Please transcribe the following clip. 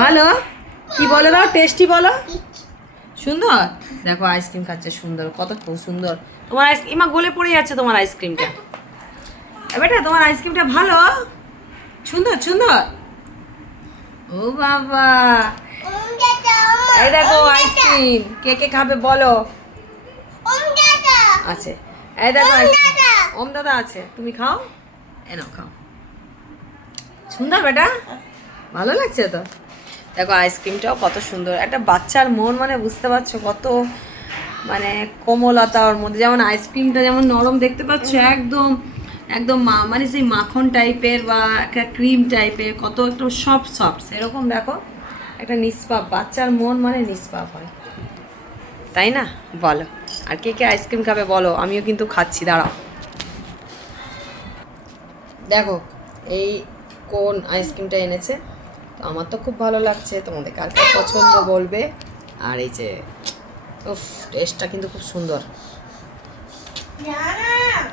ভালো কি বলে দাও, টেস্টি বলো, সুন্দর। দেখো আইসক্রিম খাচ্ছে সুন্দর, কত খুব সুন্দর তোমার আইসক্রিম। গলে পড়ে যাচ্ছে তোমার আইসক্রিমটা। বেটা তোমার আইসক্রিমটা ভালো, সুন্দর সুন্দর। ও বাবা, এই দেখো আইসক্রিম, কে কে খাবে বলো। আছে, এই দেখো আইসক্রিম, ওম দাদা আছে, তুমি খাও, এ নাও খাও। সুন্দর বেটা, ভালো লাগছে তো। দেখো আইসক্রিমটাও কত সুন্দর, একটা বাচ্চার মন মানে বুঝতে পারছো কত মানে কোমলতা ওর মধ্যে। যেমন আইসক্রিমটা যেমন নরম দেখতে পাচ্ছ, একদম একদম মানে সেই মাখন টাইপের বা একটা ক্রিম টাইপের, কত একটু সফট সফট সেরকম। দেখো একটা নিষ্পাপ, বাচ্চার মন মানে নিষ্পাপ হয়, তাই না বলো। আর কে কে আইসক্রিম খাবে বলো, আমিও কিন্তু খাচ্ছি, দাঁড়াও। দেখো এই কোন আইসক্রিমটা এনেছে, তো আমার তো খুব ভালো লাগছে, তোমাদের কার কার পছন্দ বলবে। আর এই যে উফ, টেস্টটা কিন্তু খুব সুন্দর।